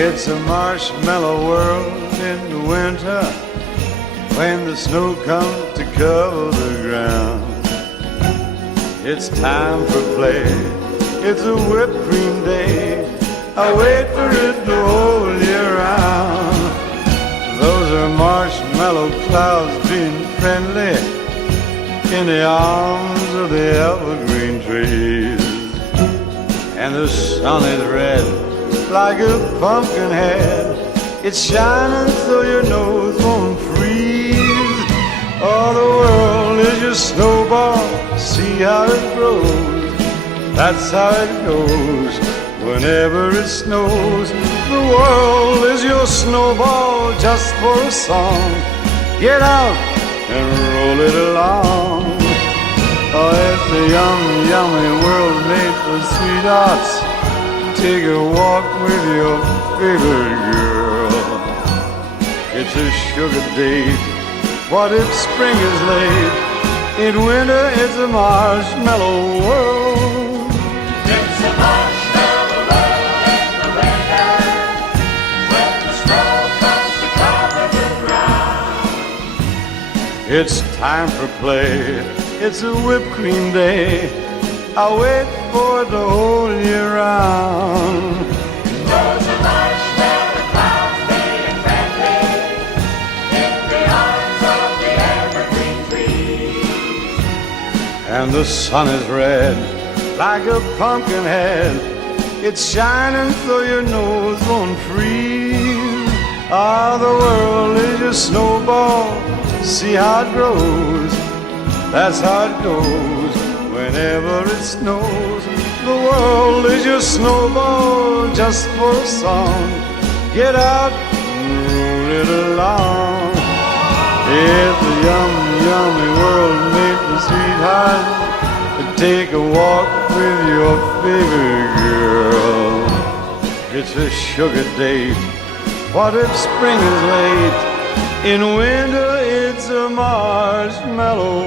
It's a marshmallow world in the winter when the snow comes to cover the ground. It's time for play, it's a whipped cream day. I wait for it the whole year round. Those are marshmallow clouds being friendly in the arms of the evergreen trees. And the sun is red like a pumpkin head. It's shining so your nose won't freeze. Oh, the world is your snowball, see how it grows. That's how it goes whenever it snows. The world is your snowball just for a song. Get out and roll it along. Oh, it's a yummy, yummy world made for sweethearts. Take a walk with your favorite girl. It's a sugar date. What if spring is late? In winter it's a marshmallow world. It's a marshmallow world in the winter when the snow comes to cover the ground. It's time for play. It's a whipped cream day. I wait for it the whole year round. Those are marshmallow clouds being friendly in the arms of the evergreen trees. And the sun is red like a pumpkin head. It's shining so your nose won't freeze. Ah, the world is your snowball, see how it grows. That's how it goes whenever it snows. The world is your snowball just for a song. Get out and roll it along. It's a yummy, yummy world made for sweethearts. Take a walk with your favorite girl. It's a sugar date. What if spring is late? In winter it's a marshmallow